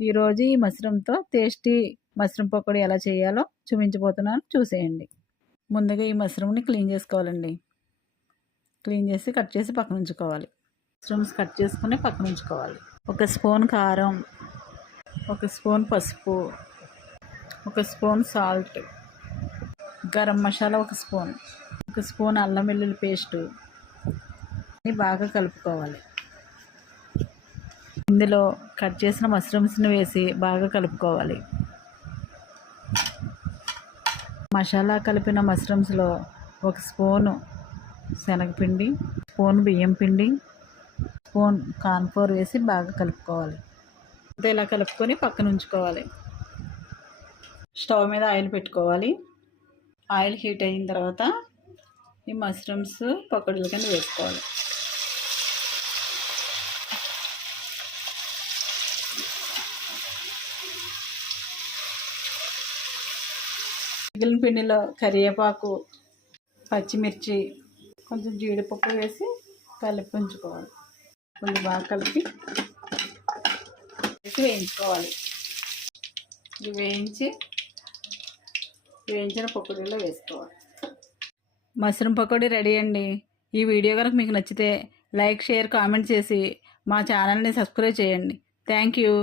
ఈరోజు ఈ మష్రూమ్తో tasty mushroom pakodi ఎలా చేయాలో చూపించబోతున్నాను, చూసేయండి. ముందుగా ఈ మష్రూమ్ని క్లీన్ చేసుకోవాలండి. క్లీన్ చేసి కట్ చేసి పక్కన ఉంచుకోవాలి. మష్రూమ్స్ కట్ చేసుకుని పక్కన ఉంచుకోవాలి. 1 స్పూన్ కారం, 1 స్పూన్ పసుపు, 1 spoon salt, garam masala 1 spoon, 1 spoon అల్లం వెల్లుల్లి పేస్టు బాగా కలుపుకోవాలి. ఇందులో కట్ చేసిన మష్రూమ్స్ని వేసి బాగా కలుపుకోవాలి. మసాలా కలిపిన మష్రూమ్స్లో 1 స్పూను శనగపిండి, స్పూన్ బియ్యం పిండి, స్పూన్ కార్న్ఫ్లోర్ వేసి బాగా కలుపుకోవాలి. అంతే ఇలా కలుపుకొని పక్కన ఉంచుకోవాలి. స్టవ్ మీద ఆయిల్ పెట్టుకోవాలి. ఆయిల్ హీట్ అయిన తర్వాత ఈ మష్రూమ్స్ పకోడీల కింద వేసుకోవాలి. మిగిలిన పిండిలో కరివేపాకు, పచ్చిమిర్చి, కొంచెం జీడిపప్పు వేసి కలిపి ఉంచుకోవాలి. కొంచెం బాగా కలిపి వేయించుకోవాలి. ఇది వేయించిన పకోడీలో వేసుకోవాలి. మష్రూమ్ పకోడీ రెడీ అండి. ఈ వీడియో కనుక మీకు నచ్చితే లైక్, షేర్, కామెంట్ చేసి మా ఛానల్ని సబ్స్క్రైబ్ చేయండి. Thank you.